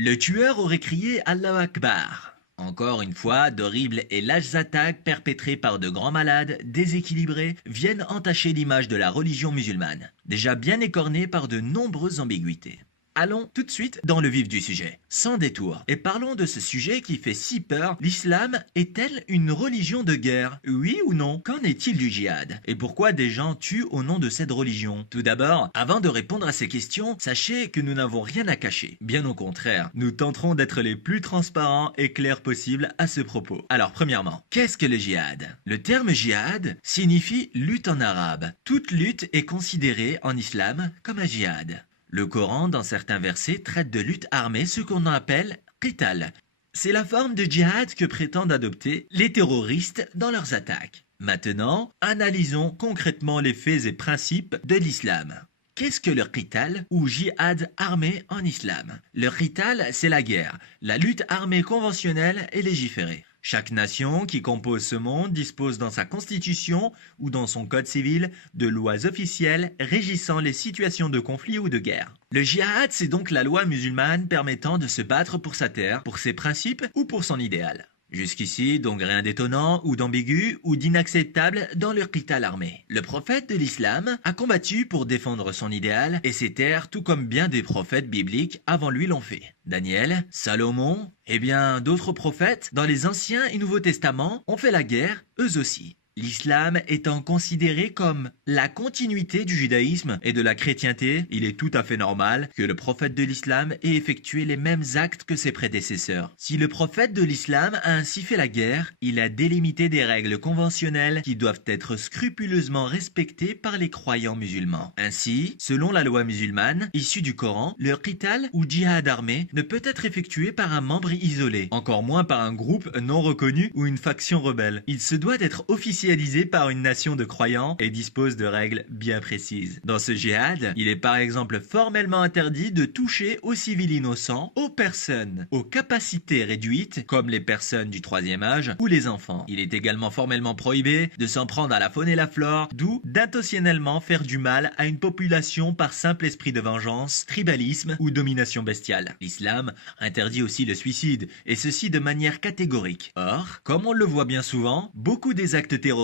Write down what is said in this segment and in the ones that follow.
Le tueur aurait crié Allah Akbar. Encore une fois, d'horribles et lâches attaques perpétrées par de grands malades, déséquilibrés, viennent entacher l'image de la religion musulmane, déjà bien écornée par de nombreuses ambiguïtés. Allons tout de suite dans le vif du sujet, sans détour, et parlons de ce sujet qui fait si peur. L'islam est-elle une religion de guerre? Oui ou non? Qu'en est-il du djihad? Et pourquoi des gens tuent au nom de cette religion? Tout d'abord, avant de répondre à ces questions, sachez que nous n'avons rien à cacher. Bien au contraire, nous tenterons d'être les plus transparents et clairs possibles à ce propos. Alors premièrement, qu'est-ce que le djihad? Le terme djihad signifie lutte en arabe. Toute lutte est considérée en islam comme un djihad. Le Coran, dans certains versets, traite de lutte armée, ce qu'on appelle qital. C'est la forme de djihad que prétendent adopter les terroristes dans leurs attaques. Maintenant, analysons concrètement les faits et principes de l'islam. Qu'est-ce que le qital ou djihad armé en islam? Le qital, c'est la guerre. La lutte armée conventionnelle est légiférée. Chaque nation qui compose ce monde dispose dans sa constitution ou dans son code civil de lois officielles régissant les situations de conflit ou de guerre. Le djihad, c'est donc la loi musulmane permettant de se battre pour sa terre, pour ses principes ou pour son idéal. Jusqu'ici, donc rien d'étonnant ou d'ambigu ou d'inacceptable dans le qital armé. Le prophète de l'islam a combattu pour défendre son idéal et ses terres, tout comme bien des prophètes bibliques avant lui l'ont fait. Daniel, Salomon et bien d'autres prophètes dans les Anciens et Nouveaux Testaments ont fait la guerre, eux aussi. L'islam étant considéré comme la continuité du judaïsme et de la chrétienté, il est tout à fait normal que le prophète de l'islam ait effectué les mêmes actes que ses prédécesseurs. Si le prophète de l'islam a ainsi fait la guerre, il a délimité des règles conventionnelles qui doivent être scrupuleusement respectées par les croyants musulmans. Ainsi, selon la loi musulmane, issue du Coran, le qital ou djihad armé ne peut être effectué par un membre isolé, encore moins par un groupe non reconnu ou une faction rebelle. Il se doit d'être officialisé par une nation de croyants et dispose de règles bien précises. Dans ce djihad, il est par exemple formellement interdit de toucher aux civils innocents, aux personnes aux capacités réduites, comme les personnes du troisième âge ou les enfants. Il est également formellement prohibé de s'en prendre à la faune et la flore, d'où d'intentionnellement faire du mal à une population par simple esprit de vengeance, tribalisme ou domination bestiale. L'islam interdit aussi le suicide, et ceci de manière catégorique. Or, comme on le voit bien souvent, beaucoup des actes terroristes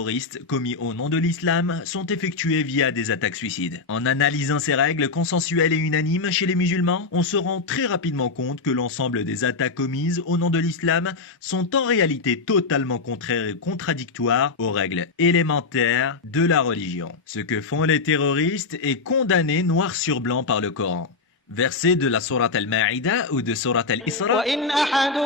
commis au nom de l'islam sont effectués via des attaques suicides. En analysant ces règles consensuelles et unanimes chez les musulmans, on se rend très rapidement compte que l'ensemble des attaques commises au nom de l'islam sont en réalité totalement contraires et contradictoires aux règles élémentaires de la religion. Ce que font les terroristes est condamné noir sur blanc par le Coran. Verset de la sourate Al-Ma'ida ou de sourate Al-Isra. وإن أحد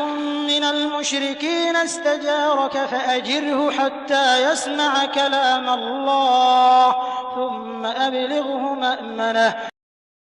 من المشركين استجارك فأجره حتى يسمع كلام الله ثم أبلغه مأمنه.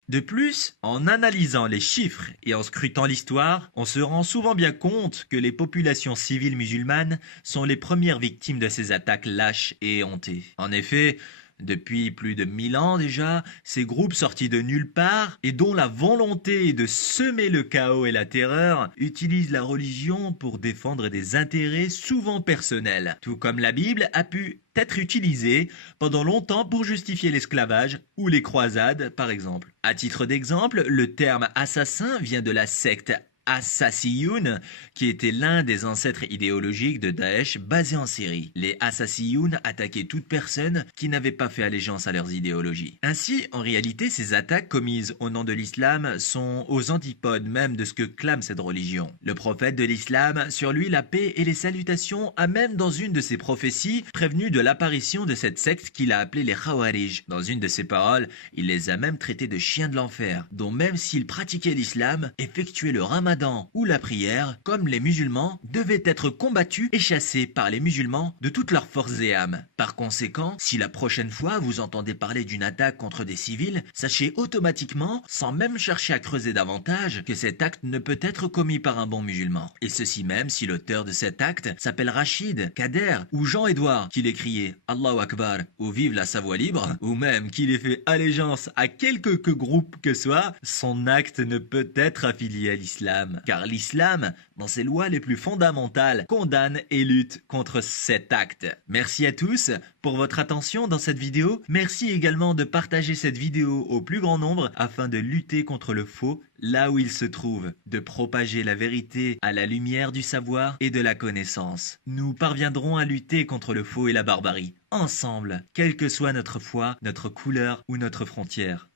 De plus, en analysant les chiffres et en scrutant l'histoire, on se rend souvent bien compte que les populations civiles musulmanes sont les premières victimes de ces attaques lâches et éhontées. En effet, depuis plus de 1000 ans déjà, ces groupes sortis de nulle part et dont la volonté est de semer le chaos et la terreur utilisent la religion pour défendre des intérêts souvent personnels, tout comme la Bible a pu être utilisée pendant longtemps pour justifier l'esclavage ou les croisades par exemple. À titre d'exemple, le terme assassin vient de la secte Assassiyun, qui était l'un des ancêtres idéologiques de Daesh basé en Syrie. Les Assassiyun attaquaient toute personne qui n'avait pas fait allégeance à leurs idéologies. Ainsi, en réalité, ces attaques commises au nom de l'islam sont aux antipodes même de ce que clame cette religion. Le prophète de l'islam, sur lui la paix et les salutations, a même dans une de ses prophéties prévenu de l'apparition de cette secte qu'il a appelée les Khawarij. Dans une de ses paroles, il les a même traités de chiens de l'enfer, dont même s'ils pratiquaient l'islam, effectuaient le ramadan ou la prière, comme les musulmans, devaient être combattus et chassés par les musulmans de toutes leurs forces et âmes. Par conséquent, si la prochaine fois vous entendez parler d'une attaque contre des civils, sachez automatiquement, sans même chercher à creuser davantage, que cet acte ne peut être commis par un bon musulman. Et ceci même si l'auteur de cet acte s'appelle Rachid, Kader ou Jean-Édouard, qu'il ait crié Allahu Akbar ou Vive la Savoie libre, ou même qu'il ait fait allégeance à quelque groupe que soit, son acte ne peut être affilié à l'islam l'islam, car l'islam, dans ses lois les plus fondamentales, condamne et lutte contre cet acte. Merci à tous pour votre attention dans cette vidéo. Merci également de partager cette vidéo au plus grand nombre afin de lutter contre le faux là où il se trouve, de propager la vérité à la lumière du savoir et de la connaissance. Nous parviendrons à lutter contre le faux et la barbarie, ensemble, quelle que soit notre foi, notre couleur ou notre frontière.